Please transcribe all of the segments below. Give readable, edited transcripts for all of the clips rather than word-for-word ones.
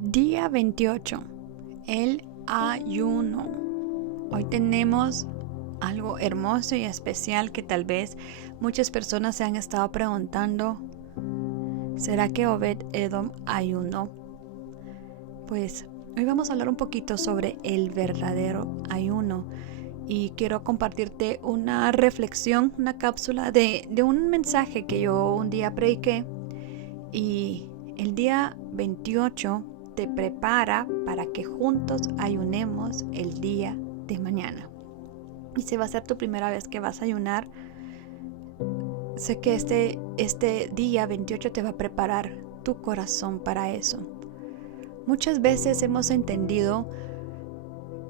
Día 28, el ayuno. Hoy tenemos algo hermoso y especial que tal vez muchas personas se han estado preguntando. ¿Será que Obed-Edom ayunó? Pues hoy vamos a hablar un poquito sobre el verdadero ayuno. Y quiero compartirte una reflexión, una cápsula de un mensaje que yo un día prediqué. Y el día 28 te prepara para que juntos ayunemos el día de mañana. Y si va a ser tu primera vez que vas a ayunar, sé que este día 28 te va a preparar tu corazón para eso. Muchas veces hemos entendido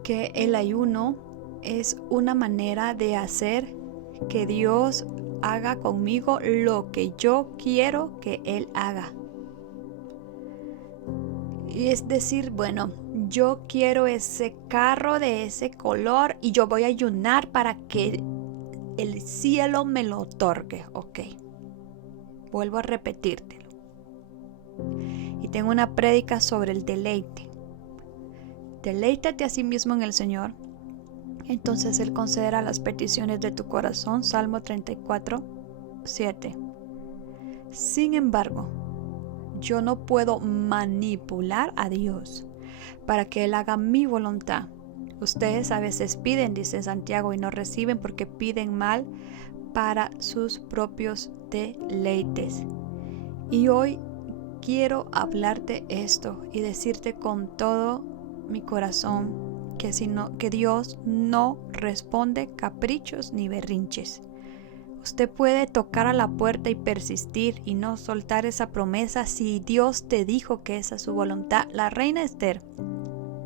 que el ayuno es una manera de hacer que Dios haga conmigo lo que yo quiero que Él haga. Y es decir, bueno, yo quiero ese carro de ese color y yo voy a ayunar para que el cielo me lo otorgue. Ok, vuelvo a repetírtelo. Y tengo una prédica sobre el deleite. Deleítate a sí mismo en el Señor. Entonces Él concederá las peticiones de tu corazón. Salmo 34:7. Sin embargo, yo no puedo manipular a Dios para que Él haga mi voluntad. Ustedes a veces piden, dice Santiago, y no reciben porque piden mal para sus propios deleites. Y hoy quiero hablarte esto y decirte con todo mi corazón que Dios no responde caprichos ni berrinches. Usted puede tocar a la puerta y persistir y no soltar esa promesa si Dios te dijo que esa es su voluntad. La reina Esther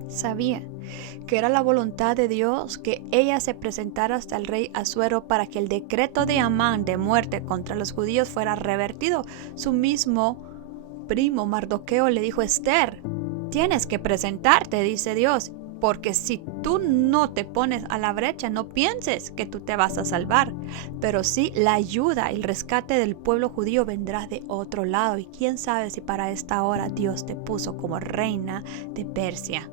sabía que era la voluntad de Dios que ella se presentara hasta el rey Asuero para que el decreto de Amán de muerte contra los judíos fuera revertido. Su mismo primo Mardoqueo le dijo: Esther, tienes que presentarte, dice Dios. Porque si tú no te pones a la brecha, no pienses que tú te vas a salvar. Pero sí, la ayuda, el rescate del pueblo judío vendrá de otro lado. Y quién sabe si para esta hora Dios te puso como reina de Persia.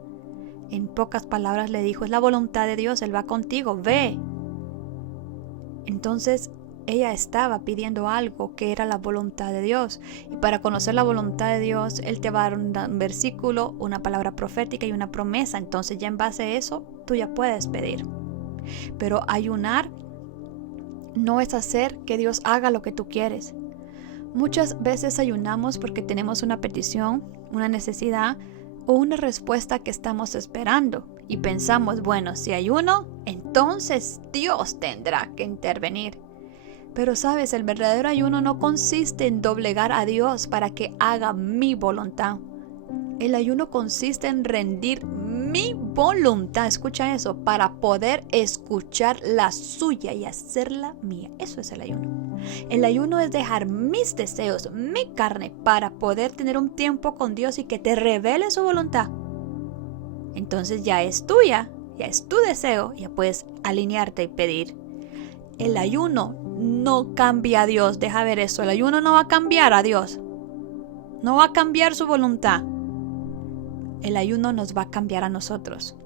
En pocas palabras le dijo: es la voluntad de Dios, Él va contigo, ve. Entonces ella estaba pidiendo algo que era la voluntad de Dios. Y para conocer la voluntad de Dios, Él te va a dar un versículo, una palabra profética y una promesa. Entonces ya en base a eso, tú ya puedes pedir. Pero ayunar no es hacer que Dios haga lo que tú quieres. Muchas veces ayunamos porque tenemos una petición, una necesidad o una respuesta que estamos esperando. Y pensamos, bueno, si ayuno, entonces Dios tendrá que intervenir. Pero sabes, el verdadero ayuno no consiste en doblegar a Dios para que haga mi voluntad. El ayuno consiste en rendir mi voluntad, escucha eso, para poder escuchar la suya y hacerla mía. Eso es el ayuno. El ayuno es dejar mis deseos, mi carne, para poder tener un tiempo con Dios y que te revele su voluntad. Entonces ya es tuya, ya es tu deseo, ya puedes alinearte y pedir. El ayuno no cambia a Dios, deja ver eso, el ayuno no va a cambiar a Dios, no va a cambiar su voluntad, el ayuno nos va a cambiar a nosotros.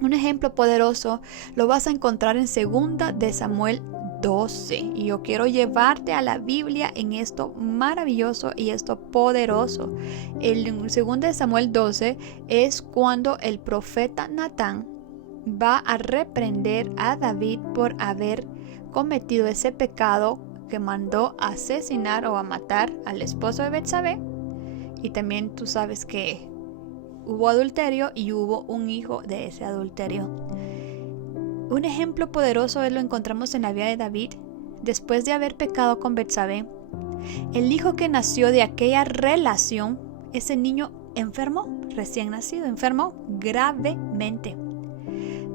Un ejemplo poderoso lo vas a encontrar en 2 de Samuel 12 y yo quiero llevarte a la Biblia en esto maravilloso y esto poderoso. El 2 de Samuel 12 es cuando el profeta Natán va a reprender a David por haber cometido ese pecado que mandó a asesinar o a matar al esposo de Betsabé. Y también tú sabes que hubo adulterio y hubo un hijo de ese adulterio. Un ejemplo poderoso lo encontramos en la vida de David. Después de haber pecado con Betsabé, el hijo que nació de aquella relación, ese niño enfermó, recién nacido, enfermó gravemente.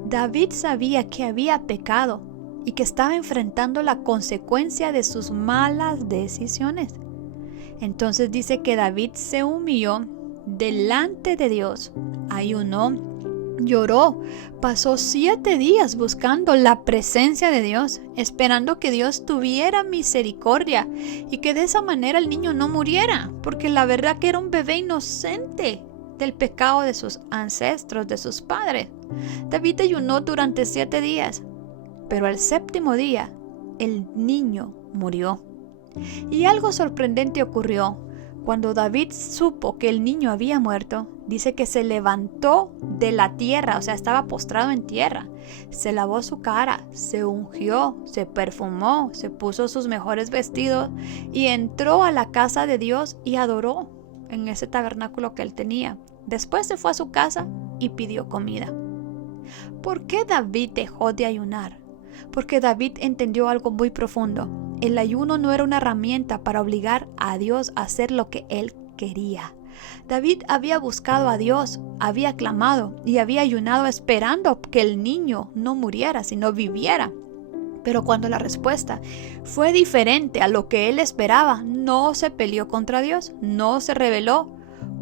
David sabía que había pecado y que estaba enfrentando la consecuencia de sus malas decisiones. Entonces dice que David se humilló delante de Dios, ayunó, lloró, pasó 7 días buscando la presencia de Dios, esperando que Dios tuviera misericordia y que de esa manera el niño no muriera, porque la verdad que era un bebé inocente. del pecado de sus ancestros, de sus padres. David ayunó durante 7 días, pero al 7º día el niño murió. Y algo sorprendente ocurrió. Cuando David supo que el niño había muerto, dice que se levantó de la tierra, o sea, estaba postrado en tierra. Se lavó su cara, se ungió, se perfumó, se puso sus mejores vestidos y entró a la casa de Dios y adoró en ese tabernáculo que él tenía. Después se fue a su casa y pidió comida. ¿Por qué David dejó de ayunar? Porque David entendió algo muy profundo. El ayuno no era una herramienta para obligar a Dios a hacer lo que él quería. David había buscado a Dios, había clamado y había ayunado esperando que el niño no muriera, sino viviera. Pero cuando la respuesta fue diferente a lo que él esperaba, no se peleó contra Dios, no se rebeló,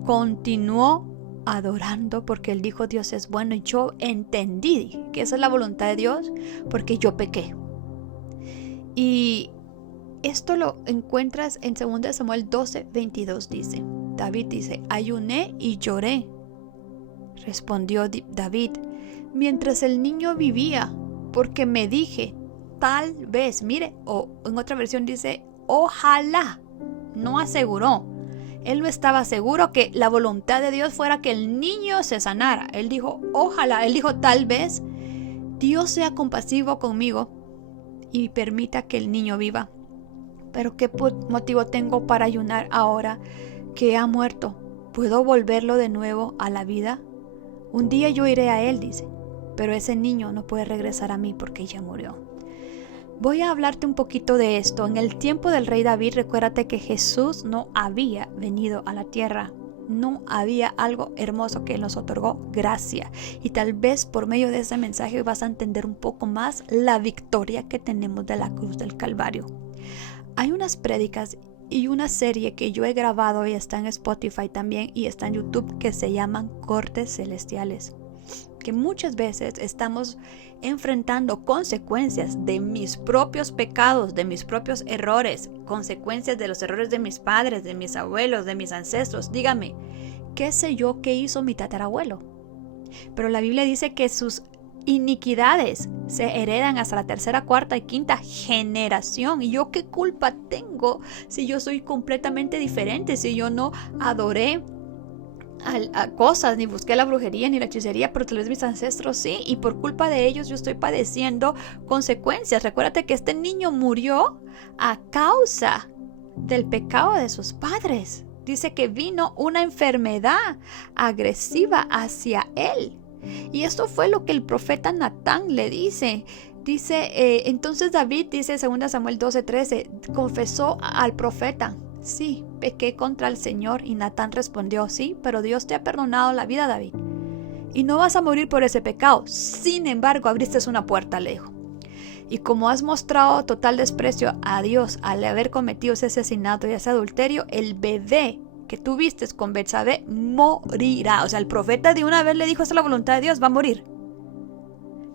continuó adorando porque él dijo: Dios es bueno y yo entendí que esa es la voluntad de Dios porque yo pequé. Y esto lo encuentras en 2 Samuel 12:22, dice. David dice: ayuné y lloré. Respondió David: mientras el niño vivía, porque me dije, tal vez, mire, o en otra versión dice, ojalá, no aseguró. Él no estaba seguro que la voluntad de Dios fuera que el niño se sanara. Él dijo, ojalá, él dijo, tal vez Dios sea compasivo conmigo y permita que el niño viva. Pero ¿qué motivo tengo para ayunar ahora que ha muerto? ¿Puedo volverlo de nuevo a la vida? Un día yo iré a él, dice, pero ese niño no puede regresar a mí porque ya murió. Voy a hablarte un poquito de esto. En el tiempo del rey David, recuérdate que Jesús no había venido a la tierra. No había algo hermoso que nos otorgó: gracia. Y tal vez por medio de ese mensaje vas a entender un poco más la victoria que tenemos de la cruz del Calvario. Hay unas prédicas y una serie que yo he grabado y está en Spotify también y está en YouTube que se llaman Cortes Celestiales. Que muchas veces estamos enfrentando consecuencias de mis propios pecados, de mis propios errores, consecuencias de los errores de mis padres, de mis abuelos, de mis ancestros. Dígame, ¿qué sé yo qué hizo mi tatarabuelo? Pero la Biblia dice que sus iniquidades se heredan hasta la 3ª, 4ª y 5ª generación. ¿Y yo qué culpa tengo si yo soy completamente diferente? Si yo no adoré a cosas, ni busqué la brujería ni la hechicería, pero tal vez mis ancestros sí, y por culpa de ellos yo estoy padeciendo consecuencias. Recuérdate que este niño murió a causa del pecado de sus padres. Dice que vino una enfermedad agresiva hacia él. Y esto fue lo que el profeta Natán le dice. Dice, entonces David, dice 2 Samuel 12:13, confesó al profeta: sí, pequé contra el Señor. Y Natán respondió: sí, pero Dios te ha perdonado la vida, David, y no vas a morir por ese pecado. Sin embargo, abriste una puerta, le dijo. Y como has mostrado total desprecio a Dios al haber cometido ese asesinato y ese adulterio, el bebé que tú vistes con Betsabé morirá. O sea, el profeta de una vez le dijo: esa es la voluntad de Dios, va a morir.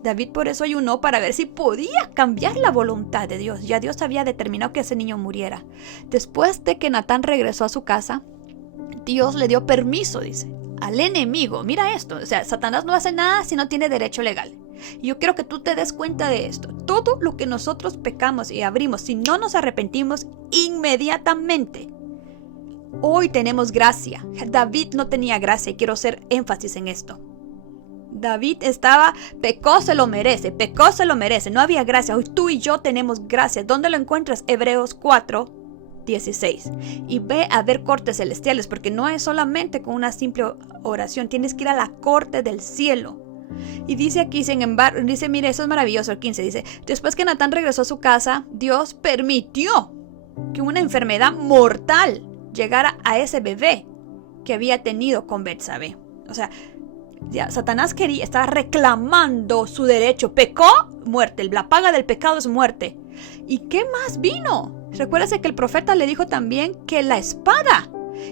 David por eso ayunó, para ver si podía cambiar la voluntad de Dios. Ya Dios había determinado que ese niño muriera. Después de que Natán regresó a su casa, Dios le dio permiso, dice, al enemigo. Mira esto, o sea, Satanás no hace nada si no tiene derecho legal. Y yo quiero que tú te des cuenta de esto. Todo lo que nosotros pecamos y abrimos, si no nos arrepentimos inmediatamente, hoy tenemos gracia. David no tenía gracia y quiero hacer énfasis en esto. David pecó, se lo merece, no había gracia. Hoy tú y yo tenemos gracia. ¿Dónde lo encuentras? Hebreos 4:16. Y ve a ver cortes celestiales, porque no es solamente con una simple oración, tienes que ir a la corte del cielo. Y dice aquí, sin embargo, dice, mire, eso es maravilloso, el 15, dice, después que Natán regresó a su casa, Dios permitió que una enfermedad mortal llegara a ese bebé que había tenido con Betsabé. O sea, ya Satanás estaba reclamando su derecho. Pecó, muerte. La paga del pecado es muerte. ¿Y qué más vino? Recuérdese que el profeta le dijo también que la espada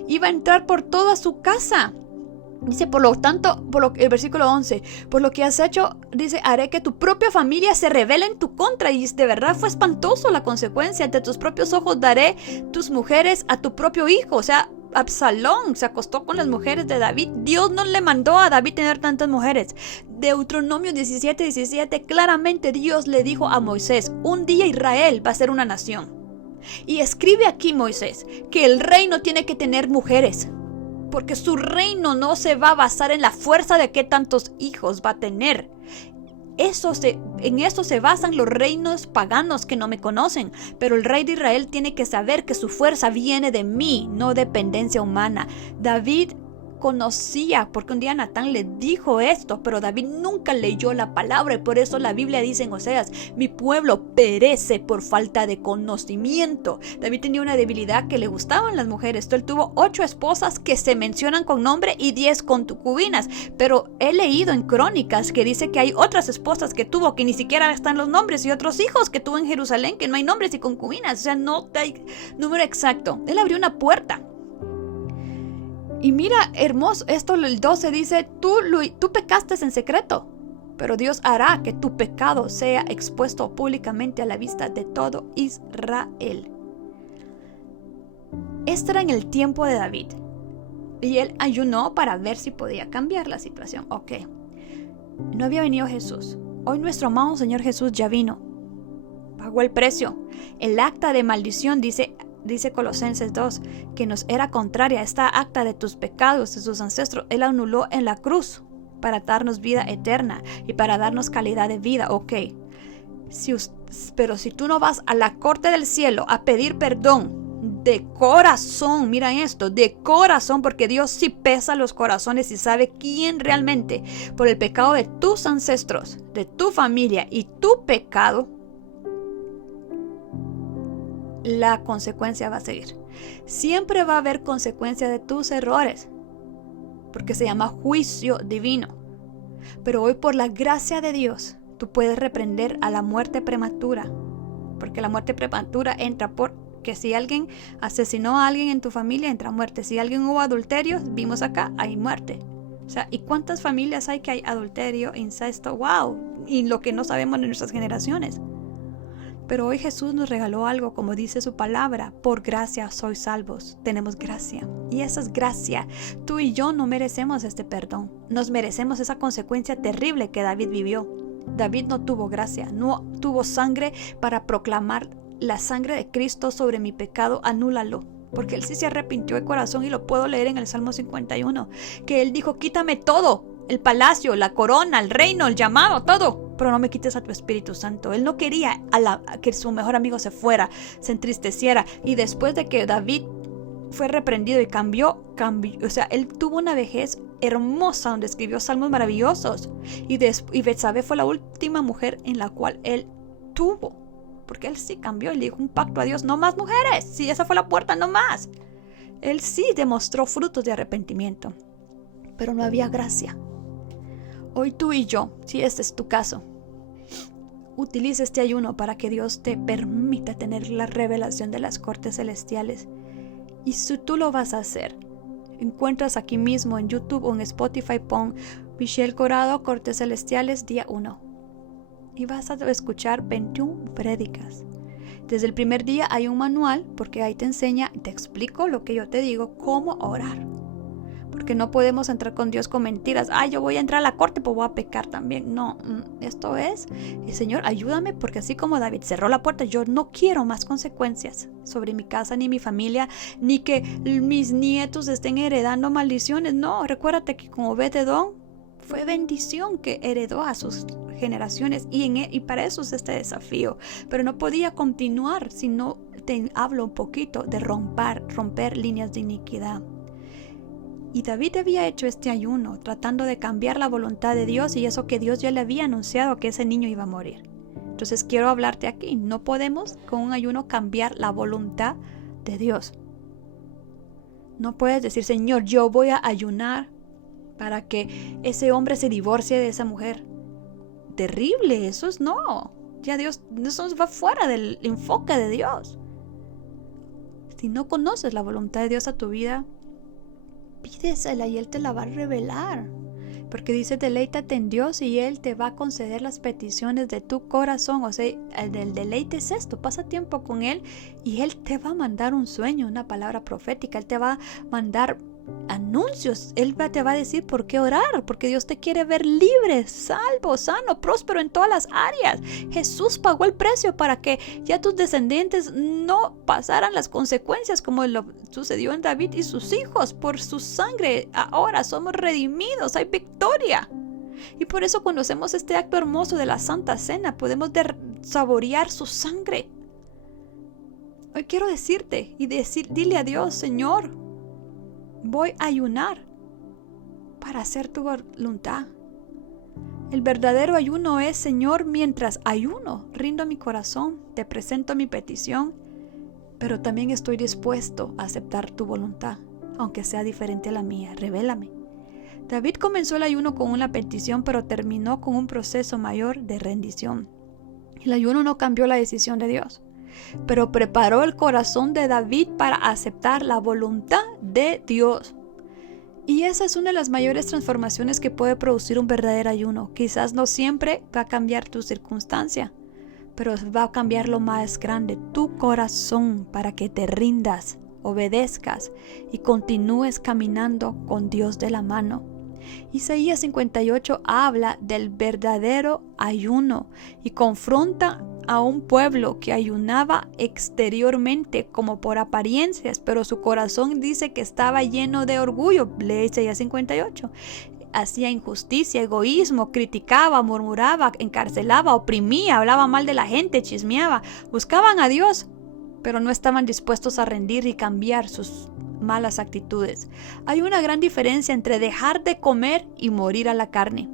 iba a entrar por toda su casa. Dice, por lo tanto, el versículo 11, por lo que has hecho, dice, haré que tu propia familia se rebele en tu contra. Y de verdad fue espantoso la consecuencia. Ante tus propios ojos daré tus mujeres a tu propio hijo. O sea, Absalón se acostó con las mujeres de David. Dios no le mandó a David tener tantas mujeres. Deuteronomio 17:17, claramente Dios le dijo a Moisés: un día Israel va a ser una nación. Y escribe aquí, Moisés, que el reino tiene que tener mujeres, porque su reino no se va a basar en la fuerza de qué tantos hijos va a tener. En eso se basan los reinos paganos que no me conocen. Pero el rey de Israel tiene que saber que su fuerza viene de mí, no dependencia humana. David conocía, porque un día Natán le dijo esto, pero David nunca leyó la palabra, y por eso la Biblia dice en Oseas: mi pueblo perece por falta de conocimiento. David tenía una debilidad, que le gustaban las mujeres. Él tuvo 8 esposas que se mencionan con nombre y 10 concubinas, pero he leído en Crónicas que dice que hay otras esposas que tuvo que ni siquiera están los nombres, y otros hijos que tuvo en Jerusalén que no hay nombres y concubinas. O sea, no hay número exacto. Él abrió una puerta. Y mira, hermoso, esto el 12 dice: tú pecaste en secreto, pero Dios hará que tu pecado sea expuesto públicamente a la vista de todo Israel. Este era en el tiempo de David, y él ayunó para ver si podía cambiar la situación. Ok, no había venido Jesús. Hoy nuestro amado Señor Jesús ya vino, pagó el precio. El acta de maldición, dice Colosenses 2, que nos era contraria, esta acta de tus pecados, de tus ancestros, Él anuló en la cruz para darnos vida eterna y para darnos calidad de vida. Ok, pero si tú no vas a la corte del cielo a pedir perdón de corazón, mira esto, de corazón, porque Dios sí pesa los corazones y sabe quién realmente, por el pecado de tus ancestros, de tu familia y tu pecado, la consecuencia va a seguir. Siempre va a haber consecuencia de tus errores, porque se llama juicio divino. Pero hoy, por la gracia de Dios, tú puedes reprender a la muerte prematura, porque la muerte prematura entra porque si alguien asesinó a alguien en tu familia, entra muerte. Si alguien hubo adulterio, vimos acá, hay muerte. O sea, ¿y cuántas familias hay que hay adulterio, incesto? ¡Wow! Y lo que no sabemos de nuestras generaciones. Pero hoy Jesús nos regaló algo, como dice su palabra: por gracia sois salvos. Tenemos gracia, y esa es gracia. Tú y yo no merecemos este perdón, nos merecemos esa consecuencia terrible que David vivió. David no tuvo gracia, no tuvo sangre para proclamar: la sangre de Cristo sobre mi pecado, anúlalo. Porque él sí se arrepintió de corazón, y lo puedo leer en el Salmo 51, que él dijo: quítame todo, el palacio, la corona, el reino, el llamado, todo, pero no me quites a tu Espíritu Santo. Él no quería que su mejor amigo se fuera, se entristeciera. Y después de que David fue reprendido y cambió, o sea, él tuvo una vejez hermosa donde escribió salmos maravillosos. Y Betsabé fue la última mujer en la cual él tuvo, porque él sí cambió y le dijo un pacto a Dios: no más mujeres, si esa fue la puerta, no más. Él sí demostró frutos de arrepentimiento, pero no había gracia. Hoy tú y yo, si este es tu caso, utiliza este ayuno para que Dios te permita tener la revelación de las cortes celestiales. Y si tú lo vas a hacer, encuentras aquí mismo en YouTube o en Spotify, pon Michelle Corado, Cortes Celestiales, día 1. Y vas a escuchar 21 prédicas. Desde el primer día hay un manual, porque ahí te enseña, te explico lo que yo te digo, cómo orar. Porque no podemos entrar con Dios con mentiras. Yo voy a entrar a la corte, pues voy a pecar también. No, esto es: Señor, ayúdame, porque así como David cerró la puerta, yo no quiero más consecuencias sobre mi casa ni mi familia, ni que mis nietos estén heredando maldiciones. No, recuérdate que con Obed-Edom fue bendición que heredó a sus generaciones, y para eso es este desafío. Pero no podía continuar si no te hablo un poquito de romper líneas de iniquidad. Y David había hecho este ayuno tratando de cambiar la voluntad de Dios, y eso que Dios ya le había anunciado, que ese niño iba a morir. Entonces quiero hablarte aquí: no podemos con un ayuno cambiar la voluntad de Dios. No puedes decir: Señor, yo voy a ayunar para que ese hombre se divorcie de esa mujer. Terrible, eso es no. Ya Dios, eso va fuera del enfoque de Dios. Si no conoces la voluntad de Dios a tu vida, pídesela y Él te la va a revelar. Porque dice, deleítate en Dios y Él te va a conceder las peticiones de tu corazón. O sea, el deleite es esto, pasa tiempo con Él y Él te va a mandar un sueño, una palabra profética. Él te va a mandar anuncios. Él te va a decir por qué orar, porque Dios te quiere ver libre, salvo, sano, próspero en todas las áreas. Jesús pagó el precio para que ya tus descendientes no pasaran las consecuencias como lo sucedió en David y sus hijos. Por su sangre ahora somos redimidos, hay victoria. Y por eso cuando hacemos este acto hermoso de la Santa Cena podemos saborear su sangre. Hoy quiero decirte y dile a Dios, Señor, voy a ayunar para hacer tu voluntad. El verdadero ayuno es, Señor, mientras ayuno, rindo mi corazón, te presento mi petición, pero también estoy dispuesto a aceptar tu voluntad, aunque sea diferente a la mía. Revélame. David comenzó el ayuno con una petición, pero terminó con un proceso mayor de rendición. El ayuno no cambió la decisión de Dios, pero preparó el corazón de David para aceptar la voluntad de Dios. Y esa es una de las mayores transformaciones que puede producir un verdadero ayuno. Quizás no siempre va a cambiar tu circunstancia, pero va a cambiar lo más grande, tu corazón, para que te rindas, obedezcas y continúes caminando con Dios de la mano. Isaías 58 habla del verdadero ayuno y confronta a un pueblo que ayunaba exteriormente como por apariencias, pero su corazón dice que estaba lleno de orgullo. Lee Isaías 58. Hacía injusticia, egoísmo, criticaba, murmuraba, encarcelaba, oprimía, hablaba mal de la gente, chismeaba. Buscaban a Dios, pero no estaban dispuestos a rendir y cambiar sus malas actitudes. Hay una gran diferencia entre dejar de comer y morir a la carne.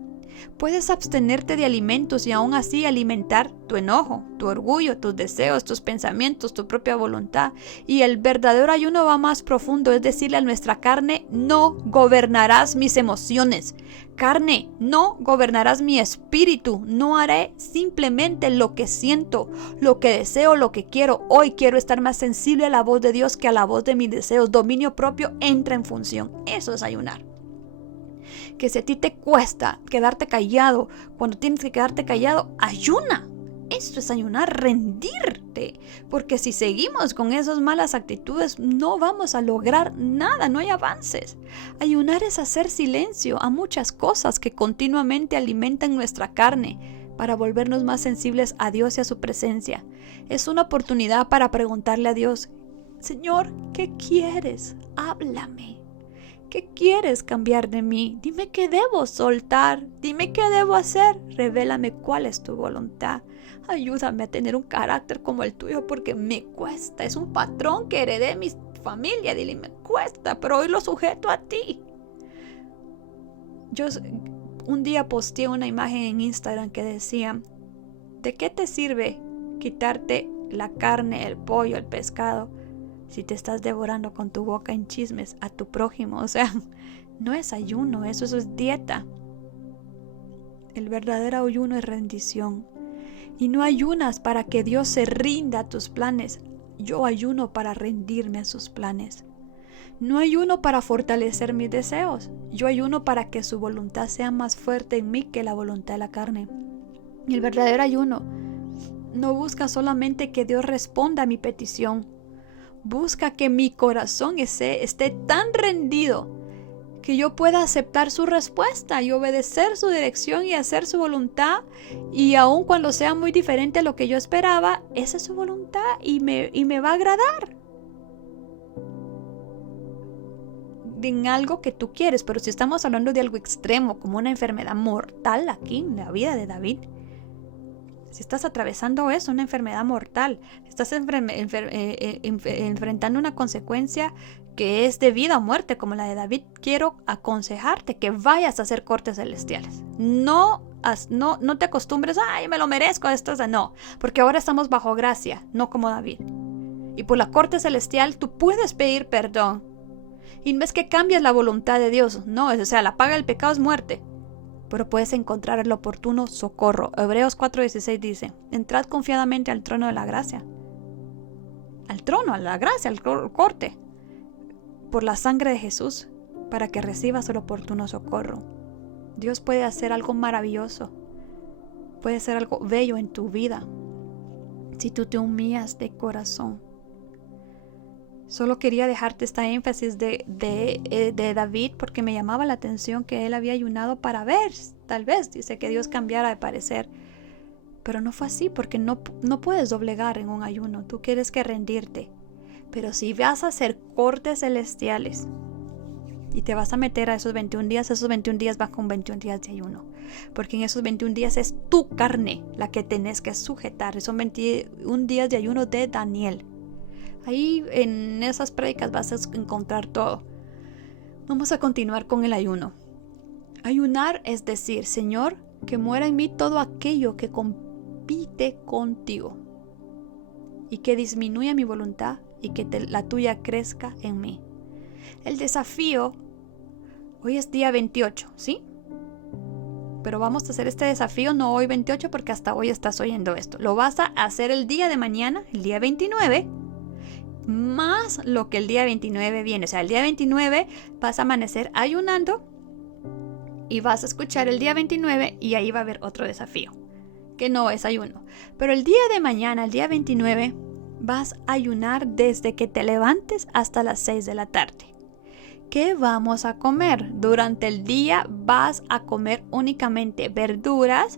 Puedes abstenerte de alimentos y aún así alimentar tu enojo, tu orgullo, tus deseos, tus pensamientos, tu propia voluntad. Y el verdadero ayuno va más profundo, es decirle a nuestra carne, no gobernarás mis emociones. Carne, no gobernarás mi espíritu. No haré simplemente lo que siento, lo que deseo, lo que quiero. Hoy quiero estar más sensible a la voz de Dios que a la voz de mis deseos. Dominio propio entra en función. Eso es ayunar. Que si a ti te cuesta quedarte callado, cuando tienes que quedarte callado, ayuna. Esto es ayunar, rendirte. Porque si seguimos con esas malas actitudes, no vamos a lograr nada, no hay avances. Ayunar es hacer silencio a muchas cosas que continuamente alimentan nuestra carne para volvernos más sensibles a Dios y a su presencia. Es una oportunidad para preguntarle a Dios, Señor, ¿qué quieres? Háblame. ¿Qué quieres cambiar de mí? Dime qué debo soltar. Dime qué debo hacer. Revélame cuál es tu voluntad. Ayúdame a tener un carácter como el tuyo porque me cuesta. Es un patrón que heredé de mi familia. Dile, me cuesta, pero hoy lo sujeto a ti. Yo un día posteé una imagen en Instagram que decía, ¿de qué te sirve quitarte la carne, el pollo, el pescado, si te estás devorando con tu boca en chismes a tu prójimo? O sea, no es ayuno, eso es dieta. El verdadero ayuno es rendición. Y no ayunas para que Dios se rinda a tus planes. Yo ayuno para rendirme a sus planes. No ayuno para fortalecer mis deseos. Yo ayuno para que su voluntad sea más fuerte en mí que la voluntad de la carne. Y el verdadero ayuno no busca solamente que Dios responda a mi petición. Busca que mi corazón esté tan rendido que yo pueda aceptar su respuesta y obedecer su dirección y hacer su voluntad. Y aun cuando sea muy diferente a lo que yo esperaba, esa es su voluntad y me va a agradar. En algo que tú quieres, pero si estamos hablando de algo extremo, como una enfermedad mortal aquí en la vida de David, si estás atravesando eso, una enfermedad mortal, estás enfrentando una consecuencia que es de vida o muerte como la de David, quiero aconsejarte que vayas a hacer cortes celestiales. No te acostumbres, ay, me lo merezco, no, porque ahora estamos bajo gracia, no como David. Y por la corte celestial tú puedes pedir perdón. Y no es que cambies la voluntad de Dios, no, o sea, la paga del pecado es muerte. Pero puedes encontrar el oportuno socorro. Hebreos 4:16 dice, entrad confiadamente al trono de la gracia. Al trono, a la gracia, al corte. Por la sangre de Jesús, para que recibas el oportuno socorro. Dios puede hacer algo maravilloso. Puede hacer algo bello en tu vida si tú te humillas de corazón. Solo quería dejarte esta énfasis de David porque me llamaba la atención que él había ayunado para ver, tal vez, dice, que Dios cambiara de parecer. Pero no fue así, porque no puedes doblegar en un ayuno. Tú quieres que rendirte. Pero si vas a hacer cortes celestiales y te vas a meter a esos 21 días vas con 21 días de ayuno. Porque en esos 21 días es tu carne la que tenés que sujetar. Son 21 días de ayuno de Daniel. Ahí en esas prédicas vas a encontrar todo. Vamos a continuar con el ayuno. Ayunar es decir, Señor, que muera en mí todo aquello que compite contigo y que disminuya mi voluntad y que la tuya crezca en mí. El desafío, hoy es día 28, ¿sí? Pero vamos a hacer este desafío no hoy 28 porque hasta hoy estás oyendo esto. Lo vas a hacer el día de mañana, el día 29, más lo que el día 29 viene. O sea, el día 29 vas a amanecer ayunando y vas a escuchar el día 29 y ahí va a haber otro desafío, que no es ayuno. Pero el día de mañana, el día 29, vas a ayunar desde que te levantes hasta las 6 de la tarde. ¿Qué vamos a comer? Durante el día vas a comer únicamente verduras,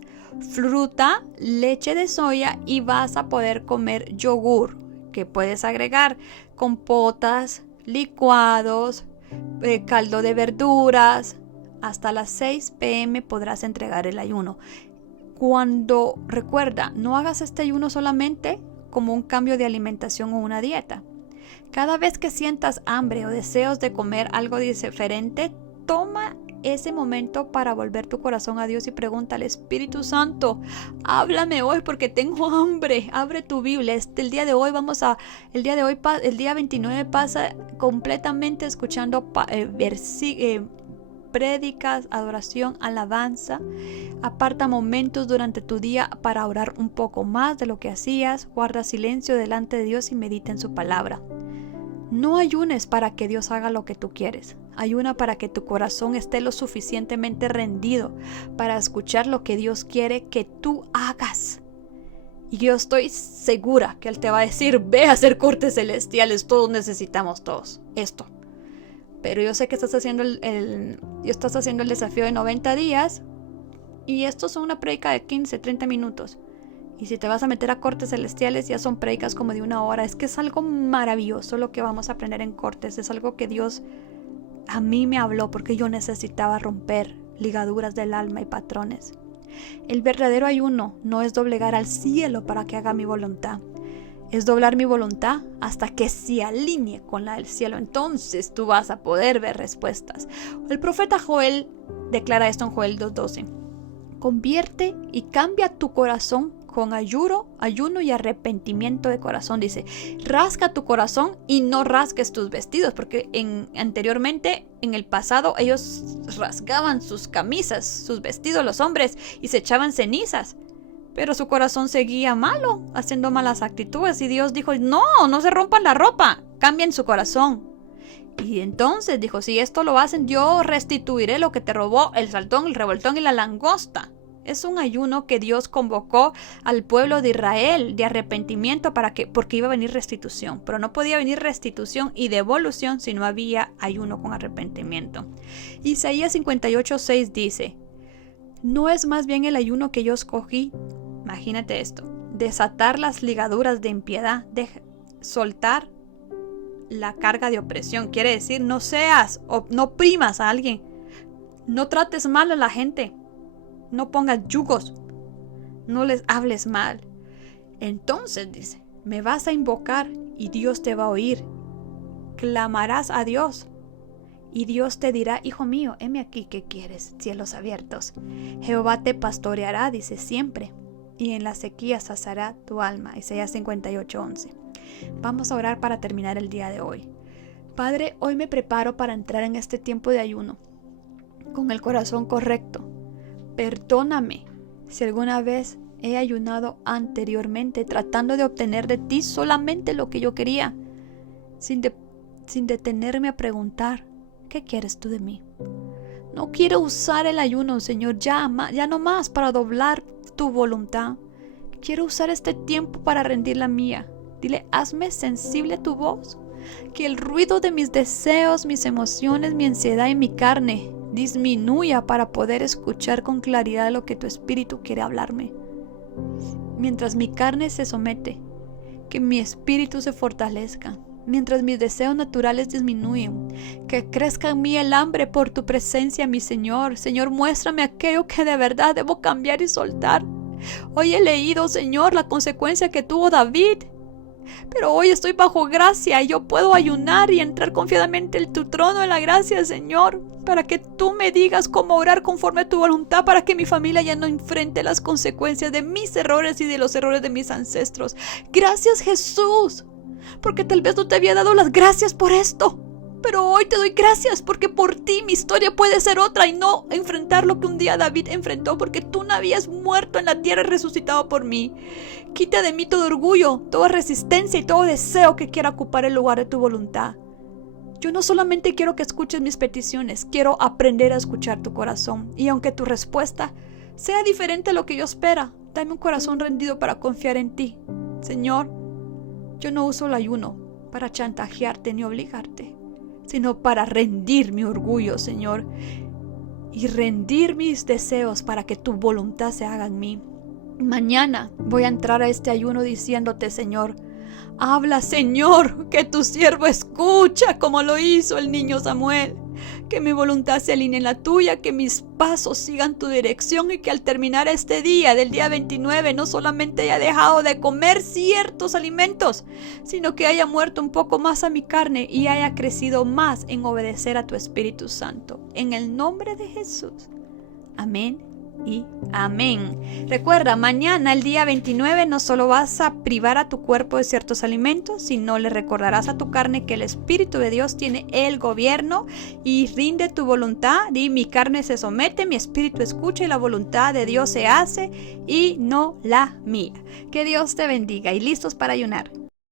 fruta, leche de soya y vas a poder comer yogur, que puedes agregar compotas, licuados, caldo de verduras. Hasta las 6 p.m. podrás entregar el ayuno. Recuerda, no hagas este ayuno solamente como un cambio de alimentación o una dieta. Cada vez que sientas hambre o deseos de comer algo diferente, toma ese momento para volver tu corazón a Dios y pregúntale: Espíritu Santo, háblame hoy porque tengo hambre. Abre tu Biblia. El día de hoy el día 29 pasa completamente escuchando prédicas, adoración, alabanza. Aparta momentos durante tu día para orar un poco más de lo que hacías. Guarda silencio delante de Dios y medita en su palabra. No ayunes para que Dios haga lo que tú quieres. Ayuna para que tu corazón esté lo suficientemente rendido para escuchar lo que Dios quiere que tú hagas. Y yo estoy segura que Él te va a decir: ve a hacer cortes celestiales, todos necesitamos esto. Pero yo sé que estás haciendo el desafío de 90 días y esto es una prédica de 15, 30 minutos. Y si te vas a meter a cortes celestiales, ya son prédicas como de 1 hora. Es que es algo maravilloso lo que vamos a aprender en cortes. Es algo que Dios a mí me habló porque yo necesitaba romper ligaduras del alma y patrones. El verdadero ayuno no es doblegar al cielo para que haga mi voluntad. Es doblar mi voluntad hasta que se alinee con la del cielo. Entonces tú vas a poder ver respuestas. El profeta Joel declara esto en Joel 2:12. Convierte y cambia tu corazón con ayuno y arrepentimiento de corazón. Dice: rasga tu corazón y no rasgues tus vestidos, porque anteriormente, en el pasado, ellos rasgaban sus camisas, sus vestidos, los hombres, y se echaban cenizas. Pero su corazón seguía malo, haciendo malas actitudes. Y Dios dijo: no se rompan la ropa, cambien su corazón. Y entonces dijo: si esto lo hacen, yo restituiré lo que te robó el saltón, el revoltón y la langosta. Es un ayuno que Dios convocó al pueblo de Israel de arrepentimiento porque iba a venir restitución. Pero no podía venir restitución y devolución si no había ayuno con arrepentimiento. Isaías 58:6 dice: ¿no es más bien el ayuno que yo escogí? Imagínate esto: desatar las ligaduras de impiedad, de soltar la carga de opresión. Quiere decir, no oprimas a alguien, no trates mal a la gente, no pongas yugos, no les hables mal. Entonces dice: me vas a invocar y Dios te va a oír. Clamarás a Dios y Dios te dirá: hijo mío, heme aquí, ¿qué quieres? Cielos abiertos. Jehová te pastoreará, dice, siempre, y en la sequía saciará tu alma. Isaías 58:11. Vamos a orar para terminar el día de hoy. Padre, hoy me preparo para entrar en este tiempo de ayuno con el corazón correcto. Perdóname si alguna vez he ayunado anteriormente tratando de obtener de ti solamente lo que yo quería, sin detenerme a preguntar: ¿qué quieres tú de mí? No quiero usar el ayuno, Señor, ya no más para doblar tu voluntad. Quiero usar este tiempo para rendir la mía. Dile, hazme sensible a tu voz. Que el ruido de mis deseos, mis emociones, mi ansiedad y mi carne disminuya para poder escuchar con claridad lo que tu espíritu quiere hablarme. Mientras mi carne se somete, que mi espíritu se fortalezca. Mientras mis deseos naturales disminuyen, que crezca en mí el hambre por tu presencia, mi Señor. Señor, muéstrame aquello que de verdad debo cambiar y soltar. Hoy he leído, Señor, la consecuencia que tuvo David. Pero hoy estoy bajo gracia y yo puedo ayunar y entrar confiadamente en tu trono de la gracia, Señor, para que tú me digas cómo orar conforme a tu voluntad, para que mi familia ya no enfrente las consecuencias de mis errores y de los errores de mis ancestros. Gracias, Jesús, porque tal vez no te había dado las gracias por esto, pero hoy te doy gracias porque por ti mi historia puede ser otra y no enfrentar lo que un día David enfrentó, porque tú no habías muerto en la tierra y resucitado por mí. Quita de mí todo orgullo, toda resistencia y todo deseo que quiera ocupar el lugar de tu voluntad. Yo no solamente quiero que escuches mis peticiones, quiero aprender a escuchar tu corazón, y aunque tu respuesta sea diferente a lo que yo espera, dame un corazón rendido para confiar en ti. Señor, yo no uso el ayuno para chantajearte ni obligarte, sino para rendir mi orgullo, Señor, y rendir mis deseos para que tu voluntad se haga en mí. Mañana voy a entrar a este ayuno diciéndote, Señor, habla, Señor, que tu siervo escucha como lo hizo el niño Samuel. Que mi voluntad se alinee en la tuya, que mis pasos sigan tu dirección y que al terminar este día, del día 29, no solamente haya dejado de comer ciertos alimentos, sino que haya muerto un poco más a mi carne y haya crecido más en obedecer a tu Espíritu Santo. En el nombre de Jesús. Amén y amén. Recuerda, mañana, el día 29, no solo vas a privar a tu cuerpo de ciertos alimentos, sino le recordarás a tu carne que el Espíritu de Dios tiene el gobierno y rinde tu voluntad. Di, mi carne se somete, mi espíritu escucha y la voluntad de Dios se hace y no la mía. Que Dios te bendiga y listos para ayunar.